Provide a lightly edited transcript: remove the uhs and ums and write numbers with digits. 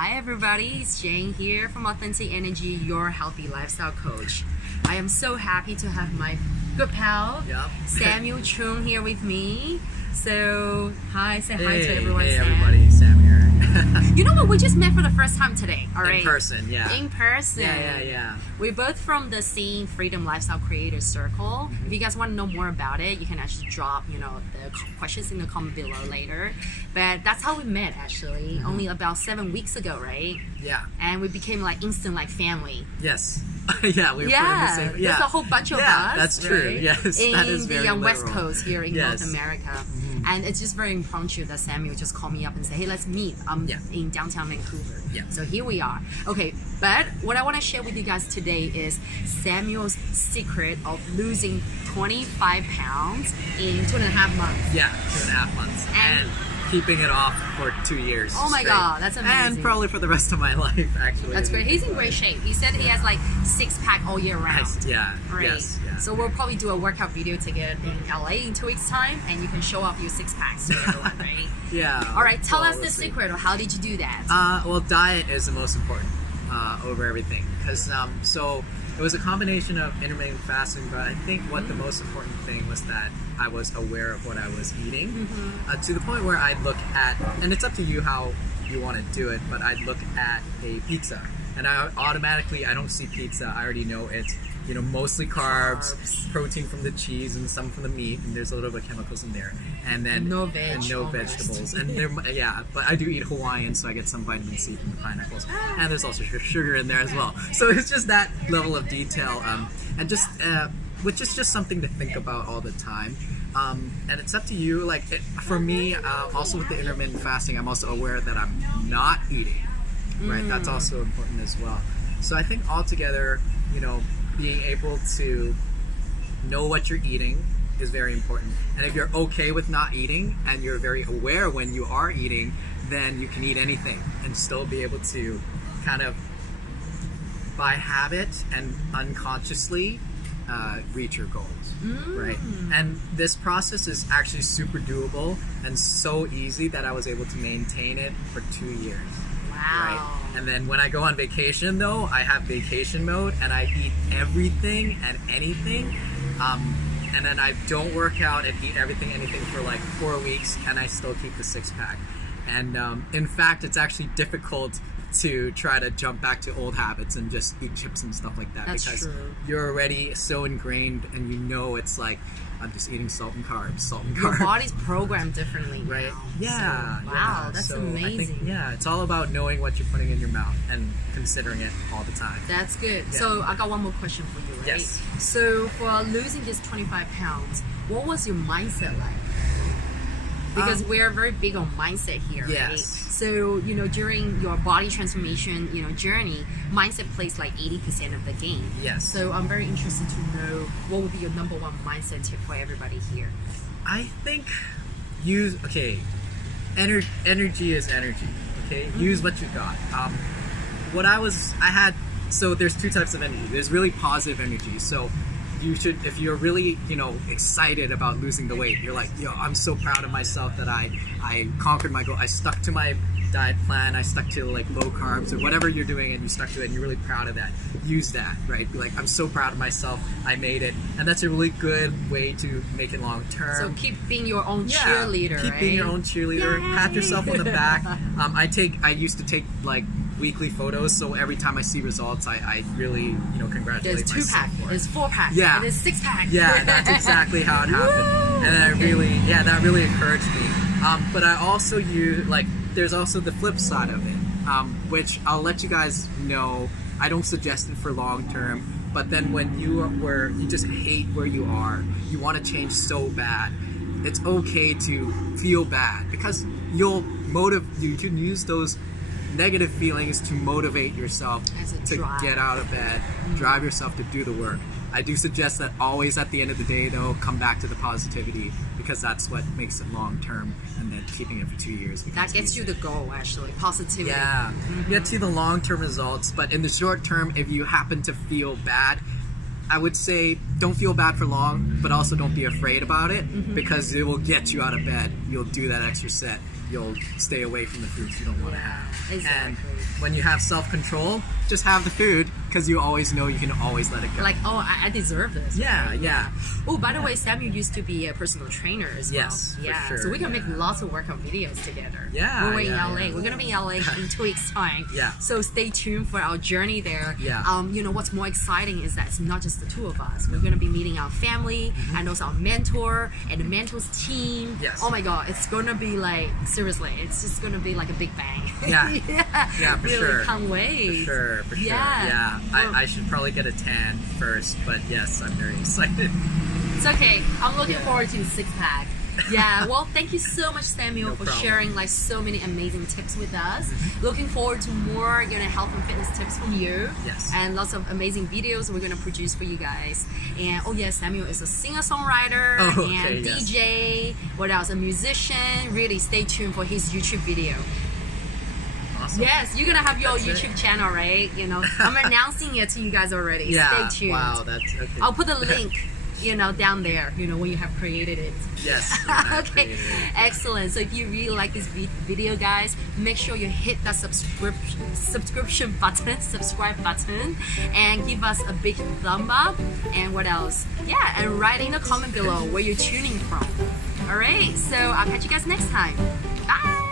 Hi everybody, it's Jane here from Authentic Energy, your healthy lifestyle coach. I am so happy to have my good pal, Samuel Chung here with me. So, say hi to everyone, Hey Sam. everybody, Sam here. You know what, we just met for the first time today, alright? In person, yeah. In person. Yeah. We're both from the same Freedom Lifestyle Creators Circle. If you guys want to know more about it, you can actually drop, the questions in the comment below later. But that's how we met actually, only about 7 weeks ago, right? Yeah. And we became like instant like family. Yes. We were put in the same. Yeah. There's a whole bunch of us. Yeah, that's true. Right? Yes, in that is very the West literal. Coast here in Yes. North America. And it's just very impromptu that Samuel just called me up and said, hey, let's meet in downtown Vancouver. Yeah. So here we are. Okay, but what I want to share with you guys today is Samuel's secret of losing 25 pounds in 2.5 months. Yeah, 2.5 months. And keeping it off for 2 years. Oh my straight. God, that's amazing. And probably for the rest of my life, actually. That's great. He's in great shape. He said he has like 6-pack all year round. Yeah. Right. Yes. Yeah. So we'll probably do a workout video together in LA in 2 weeks' time, and you can show off your 6-packs to everyone, right? Yeah. All right. Tell Well, us the we'll see. secret of how did you do that? Well, diet is the most important over everything, because so it was a combination of intermittent fasting, but I think what the most important thing was that I was aware of what I was eating, to the point where I'd look at, and it's up to you how you want to do it, but I'd look at a pizza, and I don't see pizza. I already know it's mostly carbs, protein from the cheese and some from the meat, and there's a little bit of chemicals in there, and then No veg, and no almost. vegetables, and there, but I do eat Hawaiian, so I get some vitamin C from the pineapples, and there's also sugar in there as well. So it's just that level of detail, and just which is just something to think about all the time. And it's up to you. Like for me, also with the intermittent fasting, I'm also aware that I'm not eating. Right, that's also important as well. So I think altogether, being able to know what you're eating is very important. And if you're okay with not eating and you're very aware when you are eating, then you can eat anything and still be able to kind of by habit and unconsciously reach your goals, right? And this process is actually super doable and so easy that I was able to maintain it for 2 years. Wow. Right? And then when I go on vacation, though, I have vacation mode and I eat everything and anything. And then I don't work out and eat anything for like 4 weeks, and I still keep the 6-pack. And in fact, it's actually difficult to try to jump back to old habits and just eat chips and stuff like that. That's because true. You're already so ingrained, and it's like, I'm just eating salt and carbs. Your body's programmed differently now. Right. Yeah. So, wow, yeah. that's So amazing. I think, it's all about knowing what you're putting in your mouth and considering it all the time. That's good. Yeah. So I got one more question for you, right? Yes. So for losing this 25 pounds, what was your mindset like? Because we're very big on mindset here, right? Yes. So, during your body transformation, journey, mindset plays like 80% of the game. Yes. So I'm very interested to know what would be your number one mindset tip for everybody here. I think energy is energy. Okay, use what you got. So there's 2 types of energy. There's really positive energy. So you should, if you're really excited about losing the weight, you're like, I'm so proud of myself that I conquered my goal. I stuck to my diet plan. I stuck to like low carbs or whatever you're doing, and you stuck to it and you're really proud of that. Use that, right? Be like, I'm so proud of myself. I made it. And that's a really good way to make it long term. So keep being your own cheerleader, keep right? being your own cheerleader. Yay! Pat yourself on the back. I used to take like weekly photos, so every time I see results, I really congratulate There's myself 2-pack, for it. there's 4-pack, Yeah. there's 6-pack. Yeah, that's exactly how it happened. And that really encouraged me. But I also there's also the flip side of it, which I'll let you guys know. I don't suggest it for long term, but then when you just hate where you are, you want to change so bad, it's okay to feel bad, because you can use those negative feelings to motivate yourself to drive. get out of bed, drive yourself to do the work. I do suggest that always at the end of the day, though, come back to the positivity, because that's what makes it long term, and then keeping it for 2 years. That gets you the goal, actually, positivity. Yeah, you get to the long term results, but in the short term, if you happen to feel bad, I would say don't feel bad for long, but also don't be afraid about it, because it will get you out of bed. You'll do that extra set. you'll stay away from the foods you don't want to have. Exactly. And when you have self-control, just have the food because you always know you can always let it go. Like, oh, I deserve this. Yeah, right? yeah. Oh, by the way, Samuel used to be a personal trainer as well. Yes, for yeah. sure, So we can yeah. make lots of workout videos together. Yeah, When we're in yeah, LA. yeah. We're gonna be in LA in 2 weeks' time. Yeah. So stay tuned for our journey there. Yeah. You know what's more exciting is that it's not just the two of us. We're gonna be meeting our family and also our mentor and the mentor's team. Yes. Oh my God, it's gonna be like seriously, it's just gonna be like a big bang. Yeah. yeah. Yeah, for really sure. can't wait. For sure. Yeah. Yeah. Well- I should probably get a tan first, but yes, I'm very excited. It's okay. I'm looking Yeah. forward to the six pack. Yeah. Well, thank you so much, Samuel, No for problem. sharing like so many amazing tips with us. Looking forward to more, health and fitness tips from you. Yes. And lots of amazing videos we're gonna produce for you guys. And oh yes, Samuel is a singer-songwriter Oh, okay, and yes. DJ. What else? A musician. Really, stay tuned for his YouTube video. Awesome. Yes, you're gonna have your That's it. YouTube channel, right? I'm announcing it to you guys already. Yeah. Stay tuned. Wow, that's okay. I'll put the link, down there, when you have created it. Yes. I Okay, appreciate it. excellent. So if you really like this video, guys, make sure you hit that subscription button, subscribe button, and give us a big thumb up. And what else? Yeah, and write in the comment below where you're tuning from. All right, so I'll catch you guys next time. Bye.